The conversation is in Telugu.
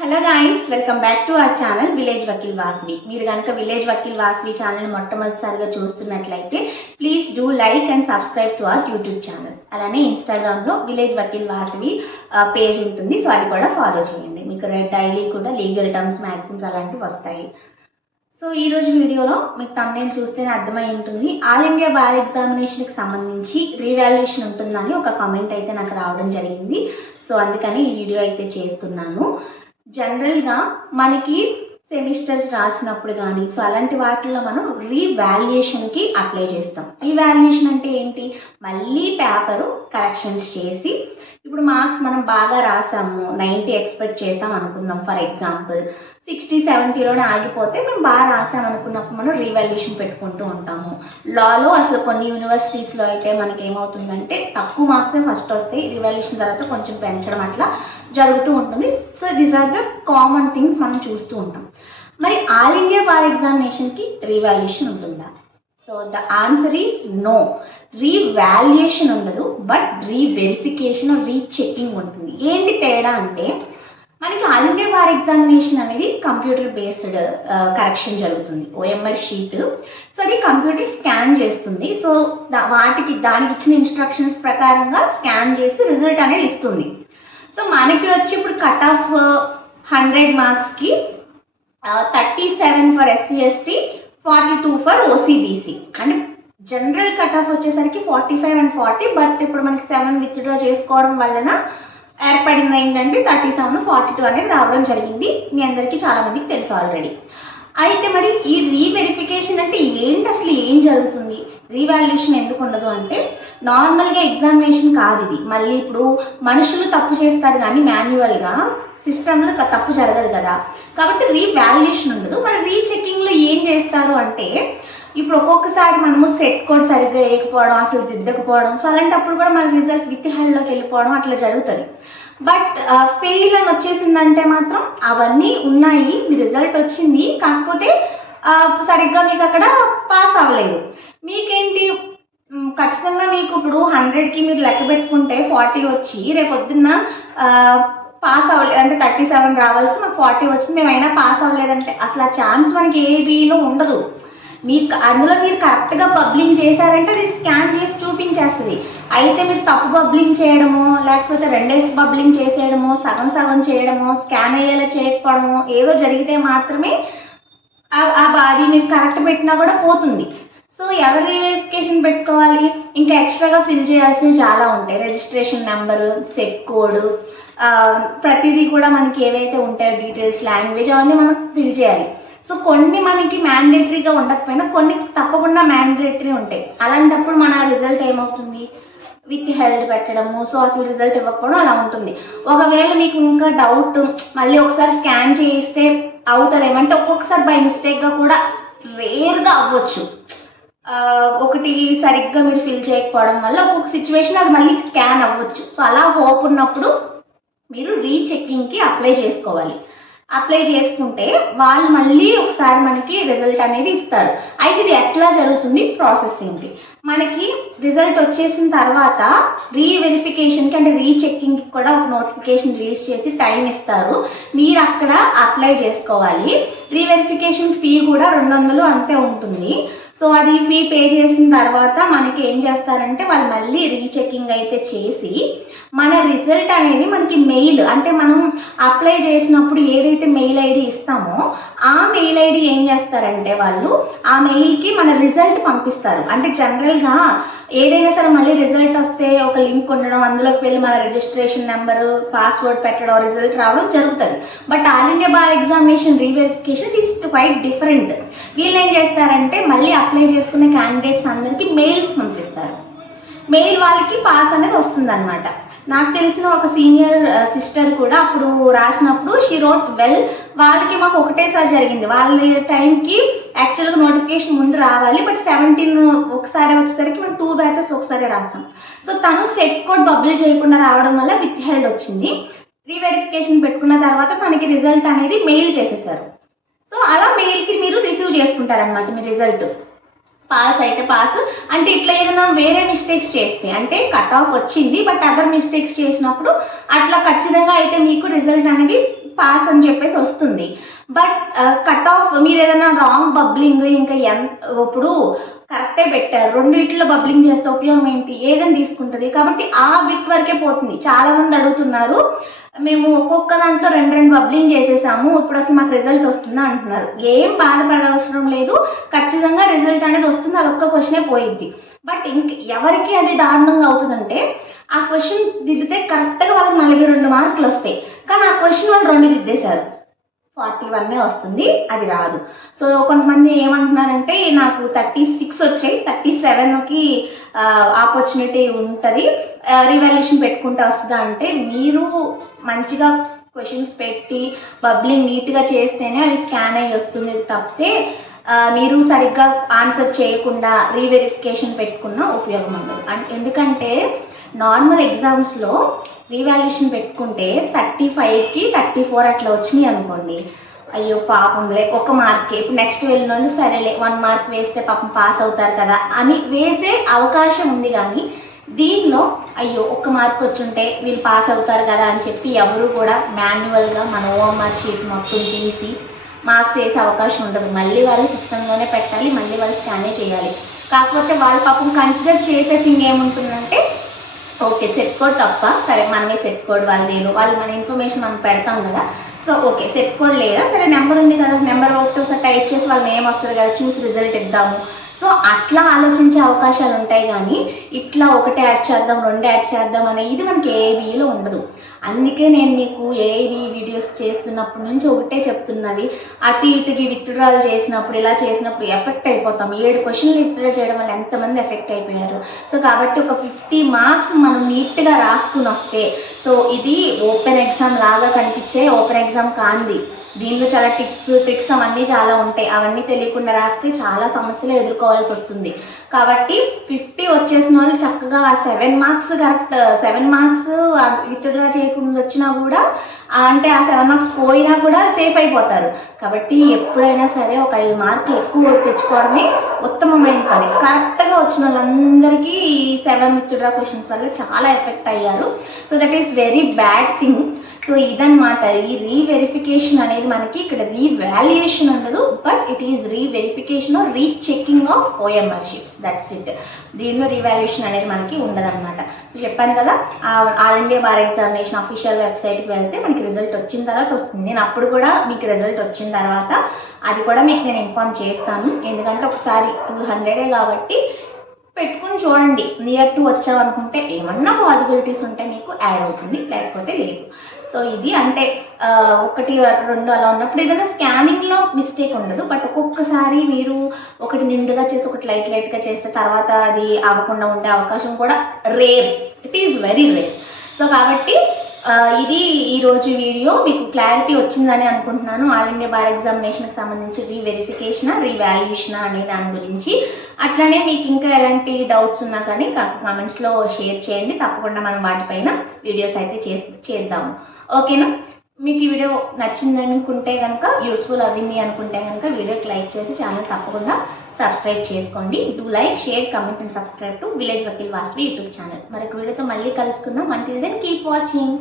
Hello guys, welcome back to our channel village Vakeel Vasavi. మీరు కనుక విలేజ్ వకీల్ వాసవి ఛానల్ మొట్టమొదటిసారిగా చూస్తున్నట్లయితే please do like and subscribe to our YouTube channel. అలానే ఇన్స్టాగ్రామ్లో విలేజ్ వకీల్ వాసవి పేజ్ ఉంటుంది, సో అది కూడా ఫాలో చేయండి. మీకు డైలీ కూడా లీగల్ టర్మ్స్, మ్యాక్సిమ్స్ అలాంటివి వస్తాయి. సో ఈరోజు వీడియోలో మీకు తమ్నేల్ చూస్తేనే అర్థమై ఉంటుంది, ఆల్ ఇండియా బార్ ఎగ్జామినేషన్కి సంబంధించి రీవాల్యుయేషన్ ఉంటుందని ఒక కామెంట్ అయితే నాకు రావడం జరిగింది. సో అందుకని ఈ వీడియో అయితే చేస్తున్నాను. జనరల్గా మనకి సెమిస్టర్స్ రాసినప్పుడు కానీ సో అలాంటి వాటిల్లో మనం రీవాల్యుయేషన్కి అప్లై చేస్తాం. రీవాల్యుయేషన్ అంటే ఏంటి? మళ్ళీ పేపరు కరెక్షన్స్ చేసి, ఇప్పుడు మార్క్స్ మనం బాగా రాసాము, 90 ఎక్స్పెక్ట్ చేసాం అనుకుందాం, ఫర్ ఎగ్జాంపుల్ 60-70లోనే ఆగిపోతే మేము బాగా రాసాం అనుకున్నప్పుడు మనం రీవాల్యుయేషన్ పెట్టుకుంటూ ఉంటాము. లాలో అసలు కొన్ని యూనివర్సిటీస్లో అయితే మనకి ఏమవుతుందంటే తక్కువ మార్క్సే ఫస్ట్ వస్తాయి, రీవాల్యుయేషన్ తర్వాత కొంచెం పెంచడం అట్లా జరుగుతూ ఉంటుంది. So these are the common things మనం చూస్తూ ఉంటాం. మరి ఆల్ ఇండియా బార్ ఎగ్జామినేషన్కి రీవాల్యుయేషన్ ఉంటుందా? So the answer is no. Revaluation ఉండదు, బట్ రీవెరిఫికేషన్, రీచెకింగ్ ఉంటుంది. ఏంటి తేడా అంటే, మనకి ఆల్ ఇండియా బార్ ఎగ్జామినేషన్ అనేది కంప్యూటర్ బేస్డ్ కరెక్షన్ జరుగుతుంది, OMR షీట్. సో అది కంప్యూటర్ స్కాన్ చేస్తుంది. సో దానికి ఇచ్చిన ఇన్స్ట్రక్షన్స్ ప్రకారంగా స్కాన్ చేసి రిజల్ట్ అనేది ఇస్తుంది. సో మనకి వచ్చి ఇప్పుడు కట్ ఆఫ్ 100 మార్క్స్కి 37 for SC ST, 42 for OCBC. అంటే జనరల్ కట్ ఆఫ్ వచ్చేసరికి 45 and 40, బట్ ఇప్పుడు మనకి 7 విత్డ్రా చేసుకోవడం వలన ఏర్పడింది ఏంటంటే 37, 42 అనేది రావడం జరిగింది. మీ అందరికీ చాలా మందికి తెలుసు ఆల్రెడీ. అయితే మరి ఈ రీవెరిఫికేషన్ అంటే ఏంటి, అసలు ఏం జరుగుతుంది? రీవాల్యుయేషన్ ఎందుకు ఉండదు అంటే, నార్మల్గా ఎగ్జామినేషన్ కాదు ఇది. మళ్ళీ ఇప్పుడు మనుషులు తప్పు చేస్తారు కానీ మాన్యువల్గా సిస్టంలో తప్పు జరగదు కదా, కాబట్టి రీవాల్యుయేషన్ ఉండదు. మరి రీచెకింగ్లో ఏం చేస్తారు అంటే, ఇప్పుడు ఒక్కొక్కసారి మనము సెట్ కోడ్ సరిగ్గా వేయకపోవడం, అసలు దిద్దకపోవడం, సో అలాంటప్పుడు కూడా మన రిజల్ట్ విత్ హెల్డ్లోకి వెళ్ళిపోవడం అట్లా జరుగుతుంది. బట్ ఫెయిల్ అని వచ్చేసిందంటే మాత్రం అవన్నీ ఉన్నాయి, మీ రిజల్ట్ వచ్చింది, కాకపోతే సరిగ్గా మీకు అక్కడ పాస్ అవ్వలేదు. మీకేంటి, ఖచ్చితంగా మీకు ఇప్పుడు 100కి మీరు లెక్క పెట్టుకుంటే 40 వచ్చి రేపొద్దున్న పాస్ అవ్వలేదు అంటే 37 రావాల్సి మాకు 40 వచ్చింది, మేమైనా పాస్ అవ్వలేదంటే అసలు ఆ ఛాన్స్ మనకి ఏబీలో ఉండదు. మీకు అందులో మీరు కరెక్ట్గా బబ్లింగ్ చేశారంటే అది స్కాన్ చేసి చూపించేస్తుంది. అయితే మీరు తప్పు బబ్లింగ్ చేయడమో, లేకపోతే 2 బబ్లింగ్ చేసేయడమో, సగం సగం చేయడమో, స్కాన్ అయ్యేలా చేయకపోవడమో ఏదో జరిగితే మాత్రమే అది మీరు కరెక్ట్ పెట్టినా కూడా పోతుంది. సో ఎవరు రీవెరిఫికేషన్ పెట్టుకోవాలి? ఇంకా ఎక్స్ట్రాగా ఫిల్ చేయాల్సినవి చాలా ఉంటాయి. రిజిస్ట్రేషన్ నెంబరు, సెట్ కోడ్, ప్రతిదీ కూడా మనకి ఏవైతే ఉంటాయో డీటెయిల్స్, లాంగ్వేజ్, అవన్నీ మనం ఫిల్ చేయాలి. సో కొన్ని మనకి మ్యాండేటరీగా ఉండకపోయినా కొన్ని తప్పకుండా మ్యాండేటరీ ఉంటాయి. అలాంటప్పుడు మన రిజల్ట్ ఏమవుతుంది, విత్ హెల్డ్ పెట్టడము, సో అసలు రిజల్ట్ ఇవ్వకపోవడం అలా ఉంటుంది. ఒకవేళ మీకు ఇంకా డౌట్, మళ్ళీ ఒకసారి స్కాన్ చేయిస్తే అవుతుందేమంటే, ఒక్కొక్కసారి బై మిస్టేక్గా కూడా రేర్గా అవ్వచ్చు. ఒకటి సరిగ్గా మీరు ఫిల్ చేయకపోవడం వల్ల ఒక్కొక్క సిచ్యువేషన్ అది మళ్ళీ స్కాన్ అవ్వచ్చు. సో అలా హోప్ ఉన్నప్పుడు మీరు రీచెకింగ్కి అప్లై చేసుకోవాలి. అప్లై చేసుకుంటే వాళ్ళు మళ్ళీ ఒకసారి మనకి రిజల్ట్ అనేది ఇస్తారు. అయితే ఇది ఎట్లా జరుగుతుంది, ప్రాసెస్ ఏంటి? మనకి రిజల్ట్ వచ్చేసిన తర్వాత రీవెరిఫికేషన్కి అంటే రీచెకింగ్కి కూడా ఒక నోటిఫికేషన్ రిలీజ్ చేసి టైం ఇస్తారు. మీరు అక్కడ అప్లై చేసుకోవాలి. రీవెరిఫికేషన్ ఫీ కూడా 200 అంతే ఉంటుంది. సో అది ఫీ పే చేసిన తర్వాత మనకి ఏం చేస్తారంటే, వాళ్ళు మళ్ళీ రీచెకింగ్ అయితే చేసి మన రిజల్ట్ అనేది మనకి మెయిల్, అంటే మనం అప్లై చేసినప్పుడు ఏదైతే మెయిల్ ఐడి ఇస్తామో ఆ మెయిల్ ఐడి ఏం చేస్తారంటే, వాళ్ళు ఆ మెయిల్కి మన రిజల్ట్ పంపిస్తారు. అంటే జనరల్గా ఏదైనా సరే మళ్ళీ రిజల్ట్ వస్తే ఒక లింక్ ఉండడం, అందులోకి వెళ్ళి మన రిజిస్ట్రేషన్ నెంబరు, పాస్వర్డ్ పెట్టడం, రిజల్ట్ రావడం జరుగుతుంది. But all India bar examination reverification is quite different. వీళ్ళు ఏం చేస్తారంటే, మళ్ళీ అప్లై చేసుకునే క్యాండిడేట్స్ అందరికీ మెయిల్స్ పంపిస్తారు. మెయిల్ వాళ్ళకి పాస్ అనేది వస్తుందన్నమాట. నాకు తెలిసిన ఒక సీనియర్ సిస్టర్ కూడా అప్పుడు రాసినప్పుడు షీ రోట్ వెల్. వాళ్ళకి మాకు ఒకటేసారి జరిగింది. వాళ్ళ టైంకి యాక్చువల్గా నోటిఫికేషన్ ముందు రావాలి, బట్ 17 ఒకసారి వచ్చేసరికి మేము 2 బ్యాచెస్ ఒకసారి రాసాం. సో తను సెట్ కోడ్ బబుల్ చేయకుండా రావడం వల్ల విత్ హెల్డ్ వచ్చింది. రీవెరిఫికేషన్ పెట్టుకున్న తర్వాత తనకి రిజల్ట్ అనేది మెయిల్ చేసేసారు. సో అలా మెయిల్కి మీరు రిసీవ్ చేసుకుంటారనమాట మీ రిజల్ట్. పాస్ అయితే పాస్ అంటే, ఇట్లా ఏదైనా వేరే మిస్టేక్స్ చేస్తే, అంటే కట్ ఆఫ్ వచ్చింది బట్ అదర్ మిస్టేక్స్ చేసినప్పుడు అట్లా ఖచ్చితంగా అయితే మీకు రిజల్ట్ అనేది పాస్ అని చెప్పేసి వస్తుంది. బట్ కట్ ఆఫ్ మీరు ఏదైనా రాంగ్ బబ్లింగ్ ఇంకా ఇప్పుడు కరెక్టే పెట్టారు, రెండిట్లో బబ్లింగ్ చేస్తే ఉపయోగం ఏంటి, ఏదైనా తీసుకుంటుంది కాబట్టి ఆ బిట్ వరకే పోతుంది. చాలామంది అడుగుతున్నారు, మేము ఒక్కొక్క దాంట్లో రెండు బబ్లింగ్ చేసేసాము, ఇప్పుడు అసలు మాకు రిజల్ట్ వస్తుందా అంటున్నారు. ఏం బాధపడవసరం లేదు, ఖచ్చితంగా రిజల్ట్ అనేది వస్తుంది, అదొక్క క్వశ్చనే పోయిద్ది. బట్ ఎవరికి అది దారుణంగా అవుతుందంటే ఆ క్వశ్చన్ దిద్దితే కరెక్ట్గా వాళ్ళకి 42 మార్కులు వస్తాయి, కానీ ఆ క్వశ్చన్ వాళ్ళు 2 దిద్దేశారు, 41 వస్తుంది, అది రాదు. సో కొంతమంది ఏమంటున్నారంటే నాకు 36 వచ్చాయి, 37కి ఆపర్చునిటీ ఉంటుంది, రివాల్యూషన్ పెట్టుకుంటే వస్తుందా అంటే మీరు మంచిగా క్వశ్చన్స్ పెట్టి బబ్లింగ్ నీట్గా చేస్తేనే అవి స్కాన్ అయ్యి వస్తుంది తప్పితే మీరు సరిగ్గా ఆన్సర్ చేయకుండా రీవెరిఫికేషన్ పెట్టుకున్న ఉపయోగం ఉండదు. ఎందుకంటే నార్మల్ ఎగ్జామ్స్లో రీవాల్యుయేషన్ పెట్టుకుంటే 35కి 34 అట్లా వచ్చినాయి అనుకోండి, అయ్యో పాపంలే ఒక మార్కే, ఇప్పుడు నెక్స్ట్ వెళ్ళిన వాళ్ళు సరేలే 1 మార్క్ వేస్తే పాపం పాస్ అవుతారు కదా అని వేసే అవకాశం ఉంది. కానీ దీనిలో అయ్యో 1 మార్క్ వచ్చుంటే వీళ్ళు పాస్ అవుతారు కదా అని చెప్పి ఎవరు కూడా మాన్యువల్గా మన ఓఎంఆర్ షీట్ మొత్తం తీసి మార్క్స్ వేసే అవకాశం ఉండదు. మళ్ళీ వాళ్ళు సిస్టంలోనే పెట్టాలి, మళ్ళీ వాళ్ళు స్కానే చేయాలి. కాకపోతే వాళ్ళు పాపం కన్సిడర్ చేసే థింగ్ ఏముంటుందంటే ఓకే సెట్ కోడ్ తప్ప, సరే మనమే సెట్ కోడ్ వాళ్ళు లేదు, వాళ్ళు మన ఇన్ఫర్మేషన్ మనం పెడతాం కదా, సో ఓకే సెట్ కోడ్ లేదా, సరే నెంబర్ ఉంది కదా, నెంబర్ ఒకటి టైప్ చేసి వాళ్ళ నేమ్ వస్తుంది కదా, చూసి రిజల్ట్ ఇద్దాము. సో అట్లా ఆలోచించే అవకాశాలు ఉంటాయి. కానీ ఇట్లా 1 యాడ్ చేద్దాం 2 యాడ్ చేద్దాం అనే ఇది మనకి ఏఐబీలో ఉండదు. అందుకే నేను మీకు ఏఐబీ వీడియోస్ చేస్తున్నప్పటి నుంచి ఒకటే చెప్తున్నది, అటు ఇటుకి విత్డ్రాల్ చేసినప్పుడు ఇలా చేసినప్పుడు ఎఫెక్ట్ అయిపోతాం. 7 క్వశ్చన్లు విత్డ్రా చేయడం వల్ల ఎంతమంది ఎఫెక్ట్ అయిపోయారు. సో కాబట్టి ఒక 50 మార్క్స్ మనం నీట్గా రాసుకుని వస్తే, సో ఇది ఓపెన్ ఎగ్జామ్ లాగా కనిపించే ఓపెన్ ఎగ్జామ్ కాంది, దీనిలో చాలా టిప్స్ ట్రిక్స్ అవన్నీ చాలా ఉంటాయి, అవన్నీ తెలియకుండా రాస్తే చాలా సమస్యలు ఎదుర్కోవాల్సి వస్తుంది. కాబట్టి 50 వచ్చేసిన వాళ్ళు చక్కగా ఆ 7 మార్క్స్ కరెక్ట్ 7 మార్క్స్ విత్డ్రా చేయకుండా వచ్చినా కూడా అంటే ఆ 7 మార్క్స్ పోయినా కూడా సేఫ్ అయిపోతారు. కాబట్టి ఎప్పుడైనా సరే ఒక 5 మార్కులు ఎక్కువ తెచ్చుకోవడమే ఉత్తమమైన పని. కరెక్ట్గా వచ్చిన వాళ్ళందరికీ ఈ 7 విత్డ్రా క్వశ్చన్స్ వల్ల చాలా ఎఫెక్ట్ అయ్యారు. So that is very bad thing. So ఇదన్నమాట, ఈ రీవెరిఫికేషన్ అనేది మనకి ఇక్కడ రీవాల్యుయేషన్ ఉండదు, but it is reverification or rechecking of OMR sheets, that's it. దీనిలో రీవాల్యుయేషన్ అనేది మనకి ఉండదన్నమాట. సో చెప్పాను కదా, all India bar examination official వెబ్సైట్కి వెళ్తే మనకి రిజల్ట్ వచ్చిన తర్వాత వస్తుంది. నేను అప్పుడు కూడా మీకు రిజల్ట్ వచ్చిన తర్వాత అది కూడా మీకు నేను ఇన్ఫార్మ్ చేస్తాను. ఎందుకంటే ఒకసారి 200 కాబట్టి పెట్టుకుని చూడండి, నియర్ 2 వచ్చామనుకుంటే ఏమన్నా పాసిబిలిటీస్ ఉంటే మీకు యాడ్ అవుతుంది, లేకపోతే లేదు. సో ఇది అంటే 1, 2 అలా ఉన్నప్పుడు ఏదైనా స్కానింగ్లో మిస్టేక్ ఉండదు. బట్ ఒక్కొక్కసారి మీరు ఒకటి నిండుగా చేసి ఒకటి లైట్గా చేస్తే తర్వాత అది అవ్వకుండా ఉండే అవకాశం కూడా rare, it is very rare. So కాబట్టి ఇది ఈరోజు వీడియో మీకు క్లారిటీ వచ్చిందని అనుకుంటున్నాను. ఆల్ ఇండియా బార్ ఎగ్జామినేషన్కి సంబంధించి రీవెరిఫికేషన్ రీవాల్యుయేషన్ అనే దాని గురించి. అట్లానే మీకు ఇంకా ఎలాంటి డౌట్స్ ఉన్నా కానీ కామెంట్స్లో షేర్ చేయండి, తప్పకుండా మనం వాటిపైన వీడియోస్ అయితే చేద్దాము. ఓకేనా? మీకు ఈ వీడియో నచ్చింది అనుకుంటే కనుక, యూస్ఫుల్ అవ్వింది అనుకుంటే కనుక వీడియోకి లైక్ చేసి ఛానల్ తప్పకుండా సబ్స్క్రైబ్ చేసుకోండి. Do like, share, comment and subscribe to Village Vakeel Vasavi YouTube channel. మరొక వీడియోతో మళ్ళీ కలుసుకుందాం. Until then keep watching.